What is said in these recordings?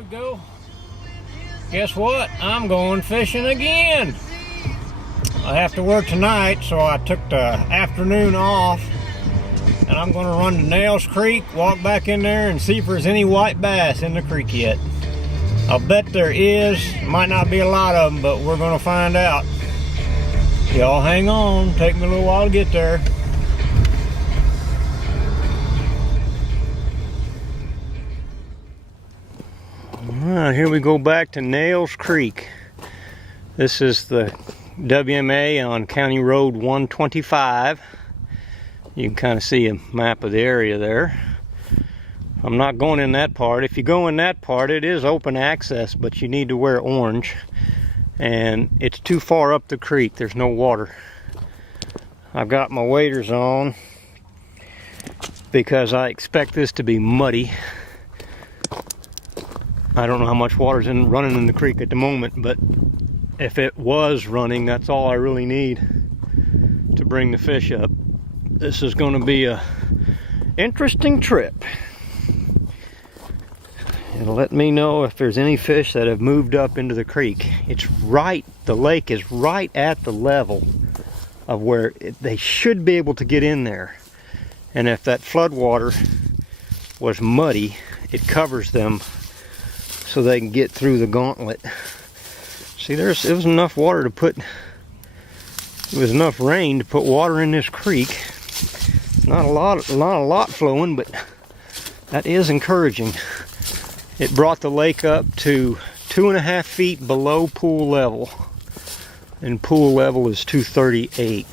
we go. Guess what? I'm going fishing again. I have to work tonight, so I took the afternoon off. And I'm going to run to Nails Creek, walk back in there and see if there's any white bass in the creek yet. I'll bet there is. Might not be a lot of them, but we're going to find out. Y'all hang on. Take me a little while to get there. Alright, here we go back to Nails Creek. This is the WMA on County Road 125. You can kind of see a map of the area there. I'm not going in that part. If you go in that part, it is open access, but you need to wear orange. And it's too far up the creek. There's no water. I've got my waders on because I expect this to be muddy. I don't know how much water's running in the creek at the moment, but if it was running, that's all I really need to bring the fish up. This is going to be a interesting trip. It'll let me know if there's any fish that have moved up into the creek. It's right, the lake is right at the level of where they should be able to get in there. And if that flood water was muddy, it covers them so they can get through the gauntlet. See, it was enough water to put, it was enough rain to put water in this creek. Not a lot flowing, but that is encouraging. It brought the lake up to 2.5 feet below pool level, and pool level is 238.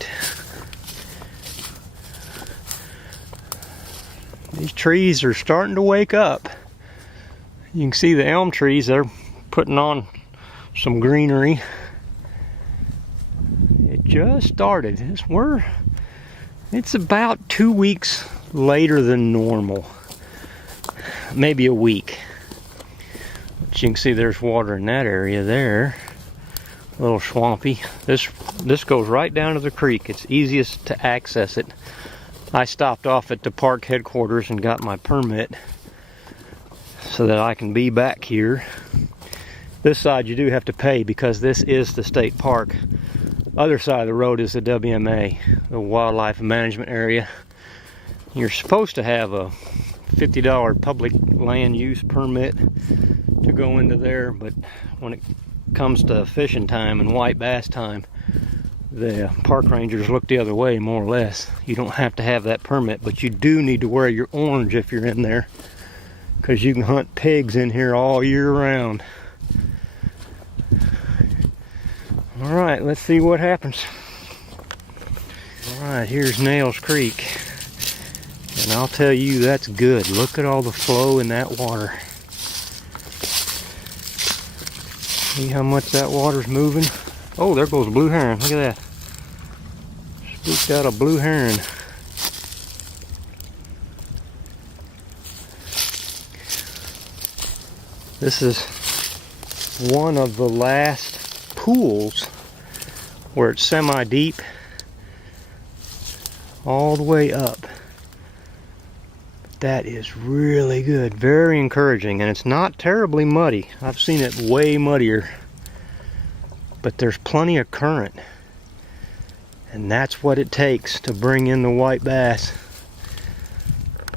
These trees are starting to wake up. You can see the elm trees, they're putting on some greenery. It just started. It's about 2 weeks later than normal. Maybe a week. But you can see there's water in that area there. A little swampy. This goes right down to the creek. It's easiest to access it. I stopped off at the park headquarters and got my permit so that I can be back here. This side you do have to pay because this is the state park. Other side of the road is the WMA, the Wildlife Management Area. You're supposed to have a $50 public land use permit to go into there, but when it comes to fishing time and white bass time, the park rangers look the other way, more or less. You don't have to have that permit, but you do need to wear your orange if you're in there, because you can hunt pigs in here all year round. Alright, let's see what happens. Alright, here's Nails Creek. And I'll tell you, that's good. Look at all the flow in that water. See how much that water's moving? Oh, there goes a blue heron. Look at that. Spooked out a blue heron. This is one of the last pools where it's semi-deep all the way up. That is really good, very encouraging, and it's not terribly muddy. I've seen it way muddier, but there's plenty of current, and that's what it takes to bring in the white bass.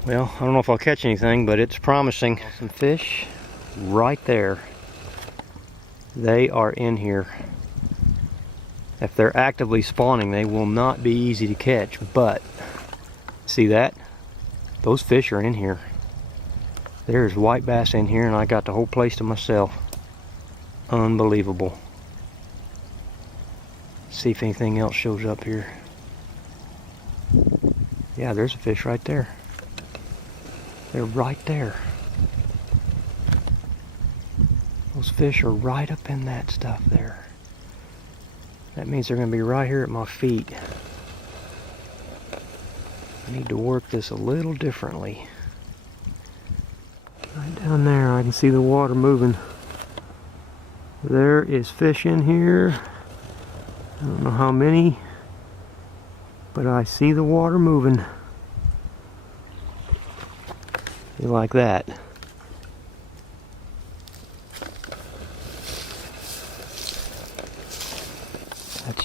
Well, I don't know if I'll catch anything, but it's promising. Some fish right there. They are in here. If they're actively spawning, they will not be easy to catch, but see that? Those fish are in here. There's white bass in here, and I got the whole place to myself. Unbelievable. See if anything else shows up here. Yeah, there's a fish right there. They're right there. Those fish are right up in that stuff there. That means they're going to be right here at my feet. I need to work this a little differently. Right down there, I can see the water moving. There is fish in here. I don't know how many, but I see the water moving. See, like that.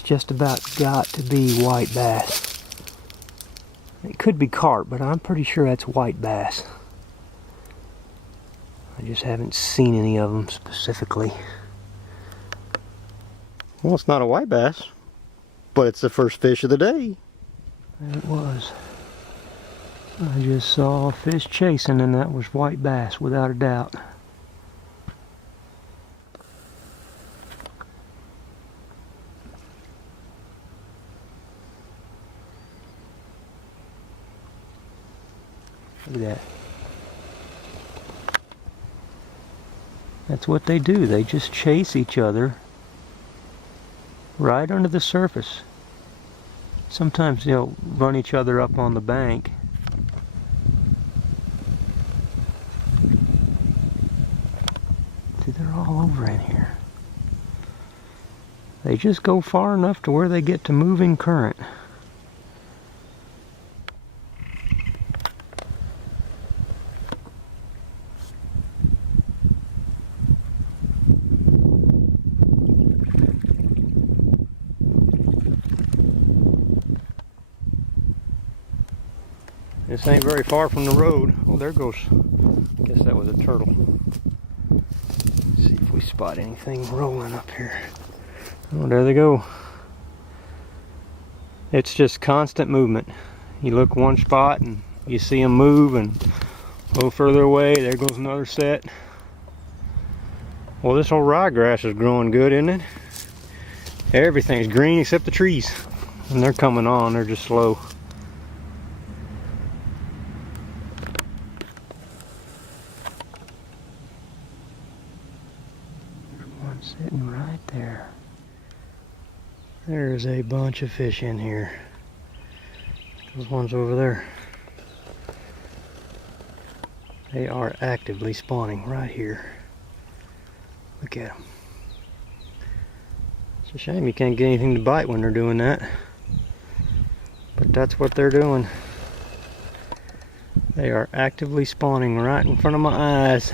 just about got to be white bass. It could be carp, but I'm pretty sure that's white bass. I just haven't seen any of them specifically. Well, it's not a white bass, but it's the first fish of the day. It was. I just saw a fish chasing, and that was white bass, without a doubt. Look at that. That's what they do. They just chase each other right under the surface. Sometimes they'll run each other up on the bank. See, they're all over in here. They just go far enough to where they get to moving current. This ain't very far from the road. Oh, there goes. I guess that was a turtle. Let's see if we spot anything rolling up here. Oh, there they go. It's just constant movement. You look one spot and you see them move, and a little further away, there goes another set. Well, this whole ryegrass is growing good, isn't it? Everything's green except the trees. And they're coming on, they're just slow. Sitting right there. There's a bunch of fish in here. Those ones over there. They are actively spawning right here. Look at them. It's a shame you can't get anything to bite when they're doing that. But that's what they're doing. They are actively spawning right in front of my eyes.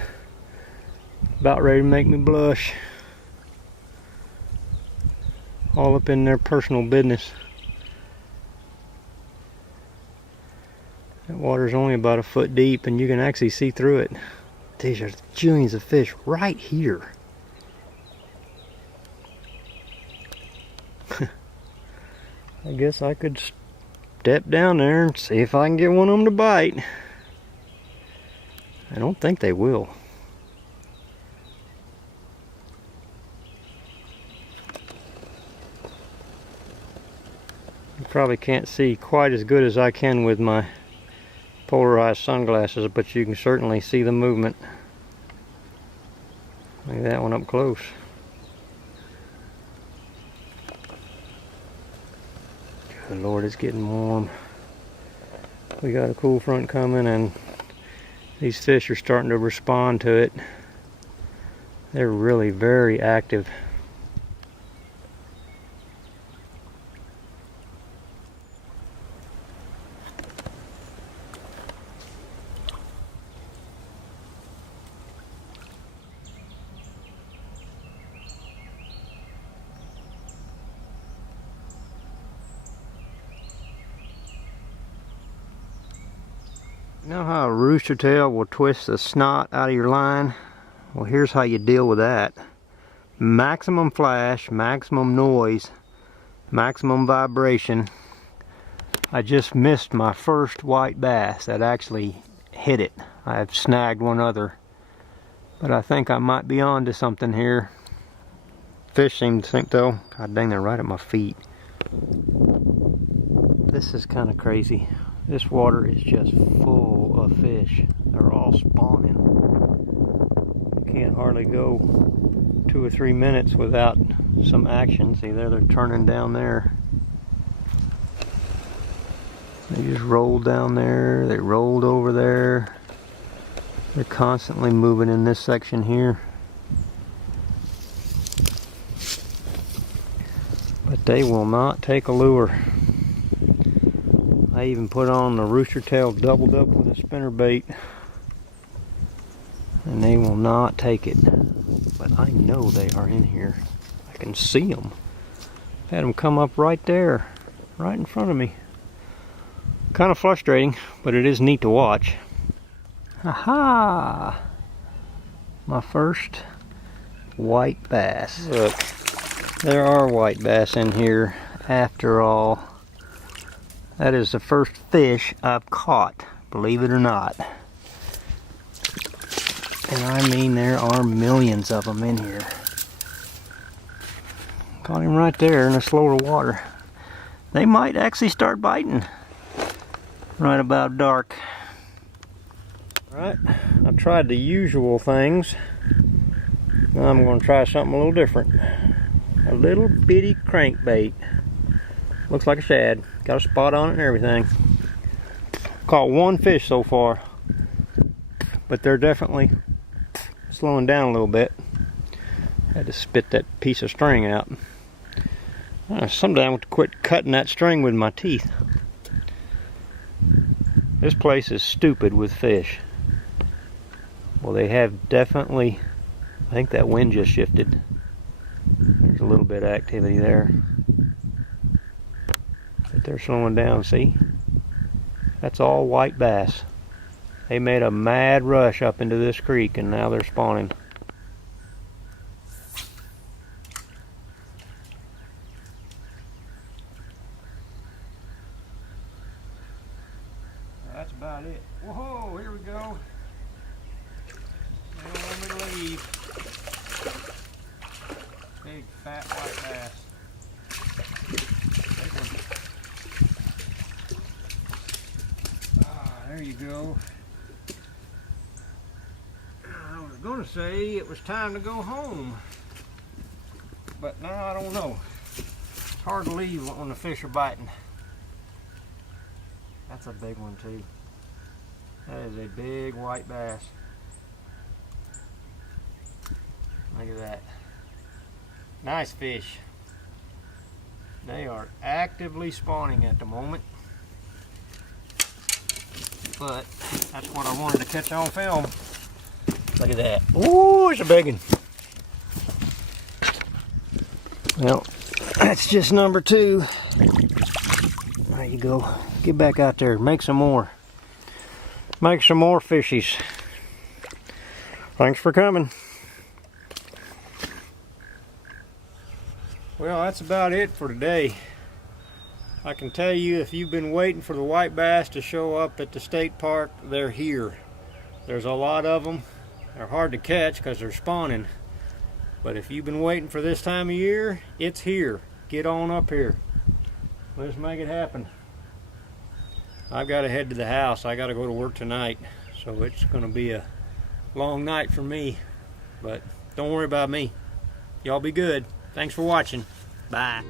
About ready to make me blush. All up in their personal business. That water's only about a foot deep, and you can actually see through it. These are jillions of fish right here. I guess I could step down there and see if I can get one of them to bite. I don't think they will. You probably can't see quite as good as I can with my polarized sunglasses, but you can certainly see the movement. Look at that one up close. Good Lord, it's getting warm. We got a cool front coming, and these fish are starting to respond to it. They're really very active. You know how a rooster tail will twist the snot out of your line? Well, here's how you deal with that. Maximum flash, maximum noise, maximum vibration. I just missed my first white bass that actually hit it. I've snagged one other, but I think I might be on to something here. Fish seem to think though. God dang, they're right at my feet. This is kind of crazy. This water is just full of fish. They're all spawning. You can't hardly go 2 or 3 minutes without some action. See there, they're turning down there. They just rolled down there, they rolled over there. They're constantly moving in this section here. But they will not take a lure. I even put on the rooster tail doubled up with a spinnerbait, and they will not take it. But I know they are in here. I can see them. Had them come up right there, right in front of me. Kind of frustrating, but it is neat to watch. Aha! My first white bass. Look, there are white bass in here after all. That is the first fish I've caught, believe it or not. And I mean, there are millions of them in here. Caught him right there in the slower water. They might actually start biting right about dark. Right, I've tried the usual things. Now I'm going to try something a little different. A little bitty crankbait. Looks like a shad. Got a spot on it and everything. Caught one fish so far, but they're definitely slowing down a little bit. Had to spit that piece of string out. Sometimes I have to quit cutting that string with my teeth. This place is stupid with fish. Well, they have definitely, I think that wind just shifted. There's a little bit of activity there. But they're slowing down, see? That's all white bass. They made a mad rush up into this creek and now they're spawning. That's about it. Whoa, here we go. They don't want me to leave. Big fat white bass. There you go. I was going to say it was time to go home, but now I don't know. It's hard to leave when the fish are biting. That's a big one too. That is a big white bass. Look at that. Nice fish. They are actively spawning at the moment. But that's what I wanted to catch on film. Look at that. Ooh, it's a big one. Well, that's just number 2. There you go. Get back out there. Make some more. Make some more fishies. Thanks for coming. Well, that's about it for today. I can tell you, if you've been waiting for the white bass to show up at the state park, they're here. There's a lot of them. They're hard to catch because they're spawning. But if you've been waiting for this time of year, it's here. Get on up here. Let's make it happen. I've got to head to the house. I got to go to work tonight. So it's going to be a long night for me. But don't worry about me. Y'all be good. Thanks for watching. Bye.